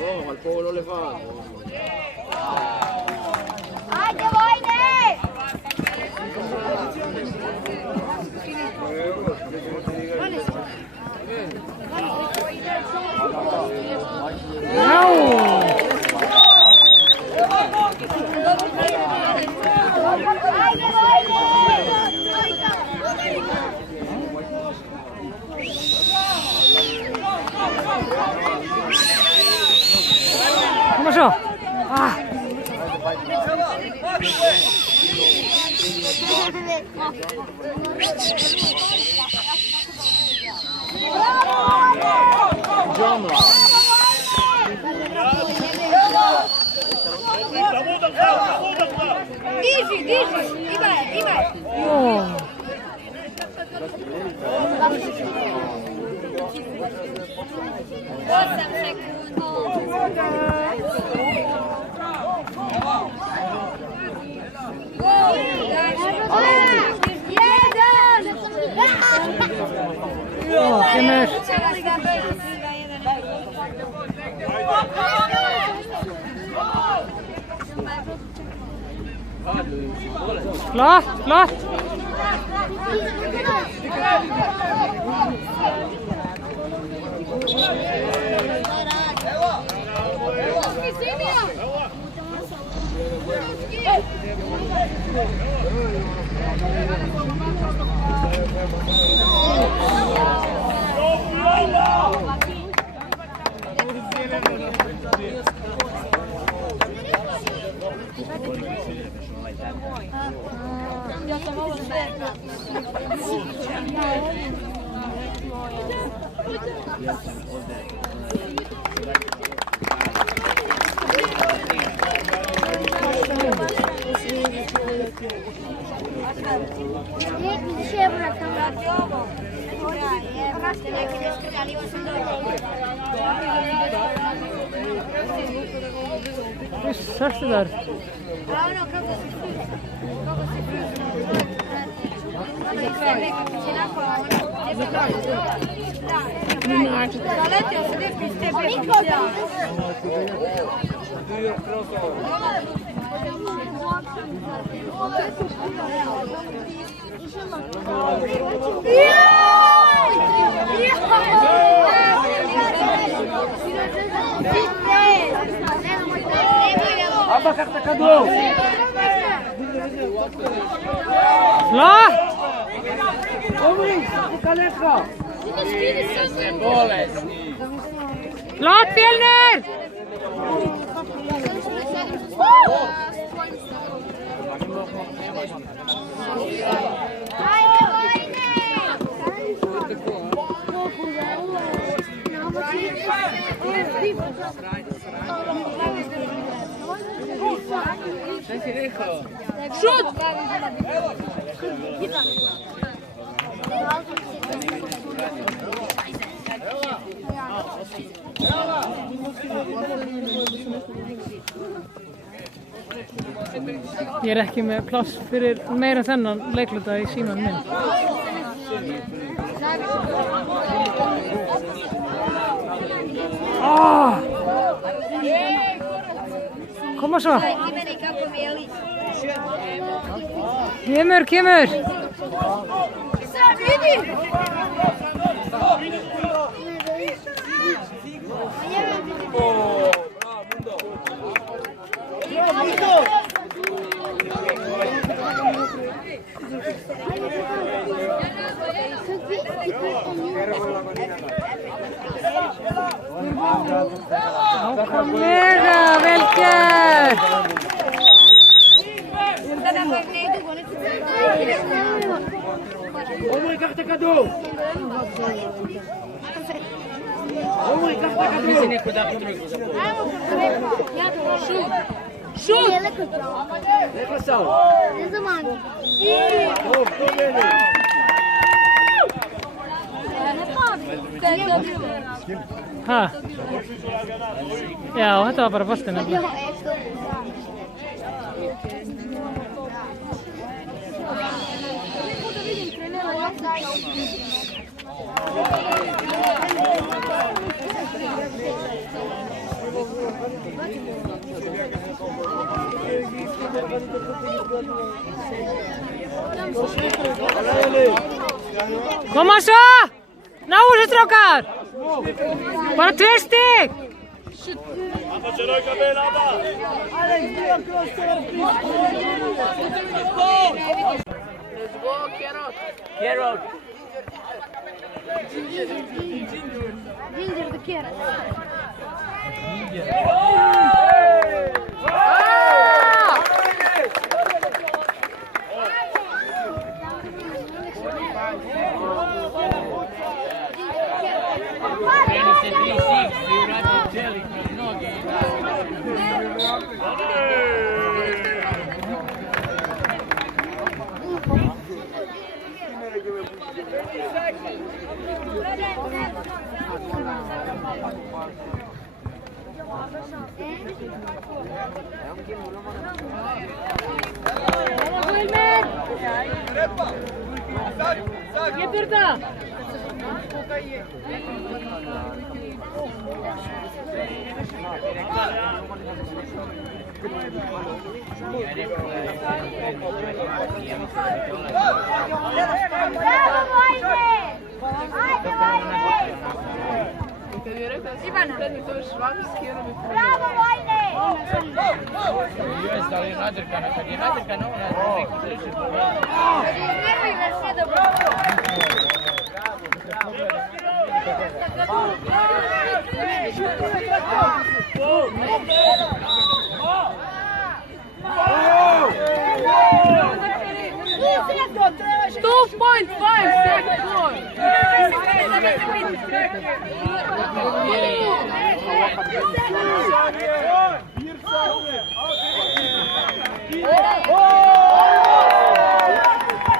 Oh, al povero le fa. Kom så! Ah. Diži, imaj. Osam Kemmer. Klart. Šta se dar? Zaletio se lijepo iz tebe. Apa kata kado? Klart! Klart, Fjellner! Šut! Ég ekki með pláss fyrir meira þennan leikluta í síman minn. Koma svo! Kemur! Ákvæmlega, vel gert! Omri, kach te cadeau! Omri, kach te cadeau! Šut! Neka sam! Ha? Já, þetta var bara boltinn nefnilega. Komaša! Nauži trokar! Potvesti! Gerard. Ginger the carrot. Kreni se 3-6 i uradi čelik kroz noge. Getir da! Bravo, Vojne! Ajde, Vojne! Ivana! Bravo, Vojne! Jeste, ali je nadrkana. Kad je nadrkana, ona neki treći problem. Iznervi me sve dobro. Two point five second goal!